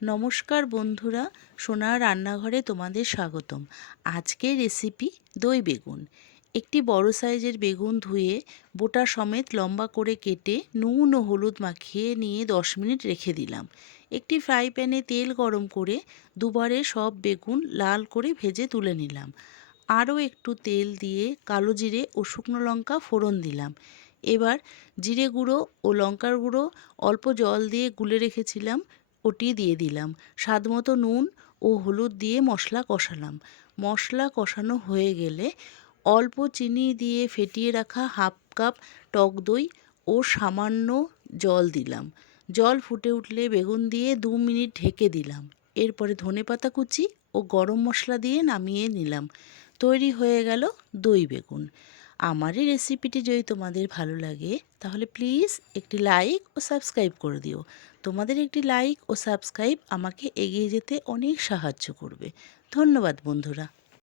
নমস্কার বন্ধুরা, সোনার রান্নাঘরে তোমাদের স্বাগতম। আজকের রেসিপি দই বেগুন। একটি বড় সাইজের বেগুন ধুয়ে বোটা সমেত লম্বা করে কেটে নুন ও হলুদ মাখিয়ে নিয়ে 10 মিনিট রেখে দিলাম। একটি ফ্রাই প্যানে তেল গরম করে দুবারে সব বেগুন লাল করে ভেজে তুলে নিলাম। আরও একটু তেল দিয়ে কালো জিরে ও শুকনো লঙ্কা ফোড়ন দিলাম। এবার জিরে গুঁড়ো ও লঙ্কার গুঁড়ো অল্প জল দিয়ে গুলে রেখেছিলাম, ওটি দিয়ে দিলাম। স্বাদমতো নুন ও হলুদ দিয়ে মশলা কষালাম। মশলা কষানো হয়ে গেলে অল্প চিনি দিয়ে ফেটিয়ে রাখা হাফ কাপ টক দই ও সামান্য জল দিলাম। জল ফুটে উঠলে বেগুন দিয়ে 2 মিনিট ঢেকে দিলাম। এরপরে ধনেপাতা কুচি ও গরম মশলা দিয়ে নামিয়ে নিলাম। তৈরি হয়ে গেল দই বেগুন। আমার এই রেসিপিটি যদি তোমাদের ভালো লাগে তাহলে প্লিজ একটি লাইক ও সাবস্ক্রাইব করে দিও। তোমাদের একটি লাইক ও সাবস্ক্রাইব আমাকে এগিয়ে যেতে অনেক সাহায্য করবে। ধন্যবাদ বন্ধুরা।